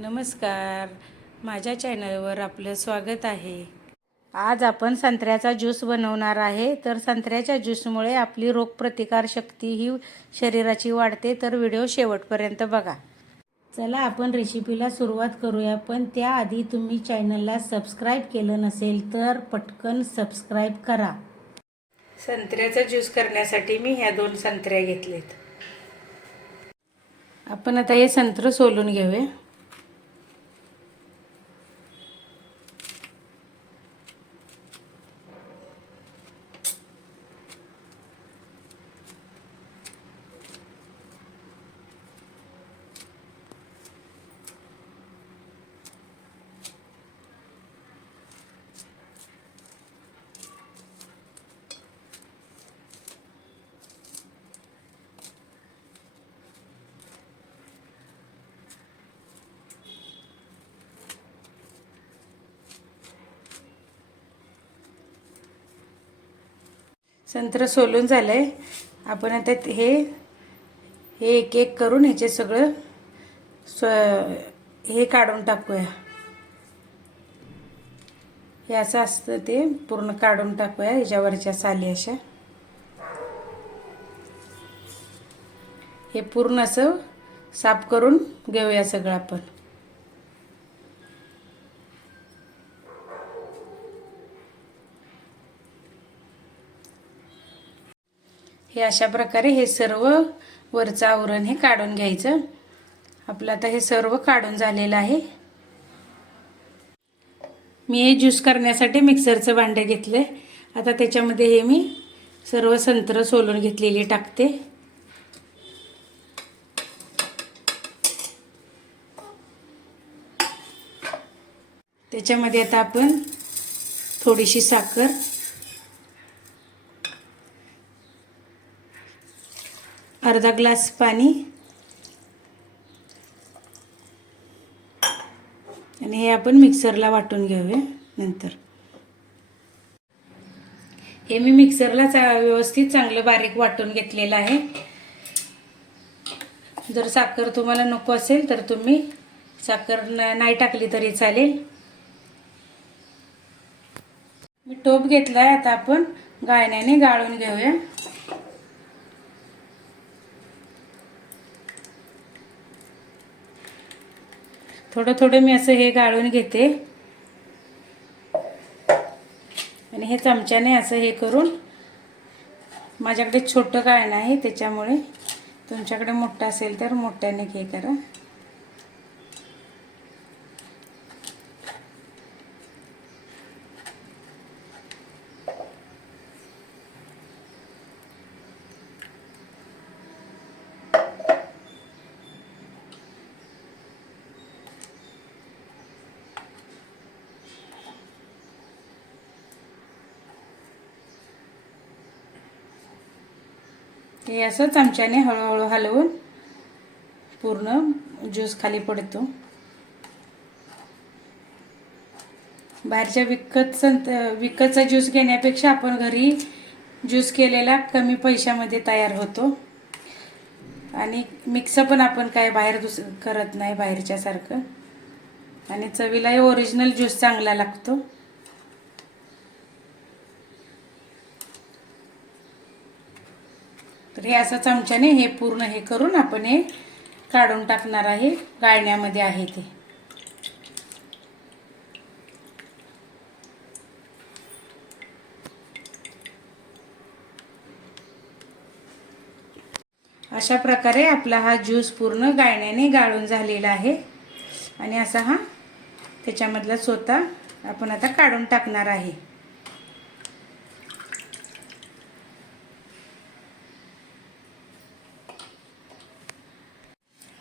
नमस्कार. माझ्या चॅनलवर आपलं स्वागत आहे. आज आपण संत्र्याचा ज्यूस बनवणार आहे. तर संत्र्याच्या ज्यूसमुळे आपली रोगप्रतिकारशक्ती ही शरीराची वाढते. तर व्हिडिओ शेवटपर्यंत बघा. चला आपण रेसिपीला सुरुवात करूया. पण त्याआधी तुम्ही चॅनलला सबस्क्राईब केलं नसेल तर पटकन सबस्क्राईब करा. संत्र्याचा ज्यूस करण्यासाठी मी ह्या दोन संत्र्या घेतलेत. आपण आता हे संत्र सोलून घेऊया. संत्र सोलून झालं आहे आपण आता हे हे एक एक करून ह्याचे सगळं स्व हे काढून टाकूया. हे असं असतं ते पूर्ण काढून टाकूया ह्याच्यावरच्या साली अशा. हे पूर्ण असं साफ करून घेऊया सगळं आपण. हे अशा प्रकारे हे सर्व वरचं आवरण हे काढून घ्यायचं. आपलं आता हे सर्व काढून झालेलं आहे. मी हे ज्यूस करण्यासाठी मिक्सरचं भांडे घेतलं आता त्याच्यामध्ये हे मी सर्व संत्र सोलून घेतलेली टाकते. त्याच्यामध्ये आता आपण थोडीशी साखर अर्धा ग्लास पाणी. आणि हे आपण मिक्सरला वाटून घेऊया नंतर. हे मी मिक्सरला चा व्यवस्थित चांगलं बारीक वाटून घेतलेलं आहे. जर साखर तुम्हाला नको असेल तर तुम्ही साखर नाही टाकली तरी चालेल. मी टोप घेतला आहे आता आपण गाळण्याने गाळून घेऊया. थोडं थोडं मी असं हे गाळून घेते. आणि हे चमच्याने असं हे करून माझ्याकडे छोटं गाळण आहे त्याच्यामुळे तुमच्याकडे मोठं असेल तर मोठ्याने हे करा. हे असं चमच्याने हळूहळू हलवून पूर्ण ज्यूस खाली पडतो. बाहेरच्या विकत संत विकतचा ज्यूस घेण्यापेक्षा आपण घरी ज्यूस केलेला कमी पैशामध्ये तयार होतो. आणि मिक्स पण आपण काय बाहेर दुस करत नाही बाहेरच्यासारखं. आणि चवीलाही ओरिजिनल ज्यूस चांगला लागतो. तर हे असं चमच्याने हे पूर्ण हे करून आपण हे काढून टाकणार आहे. गाळण्यामध्ये आहे ते. अशा प्रकारे आपला हा ज्यूस पूर्ण गाळण्याने गाळून झालेला आहे. आणि असा हा त्याच्यामधला स्वतः आपण आता काढून टाकणार आहे.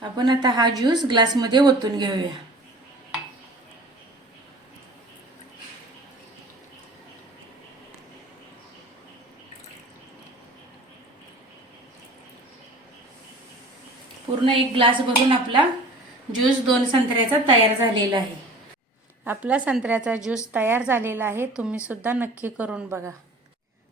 आपण आता हा ज्यूस ग्लासमध्ये ओतून घेऊया. पूर्ण एक ग्लास भरून आपला ज्यूस दोन संत्र्याचा तयार झालेला आहे. आपला संत्र्याचा ज्यूस तयार झालेला आहे तुम्ही सुद्धा नक्की करून बघा.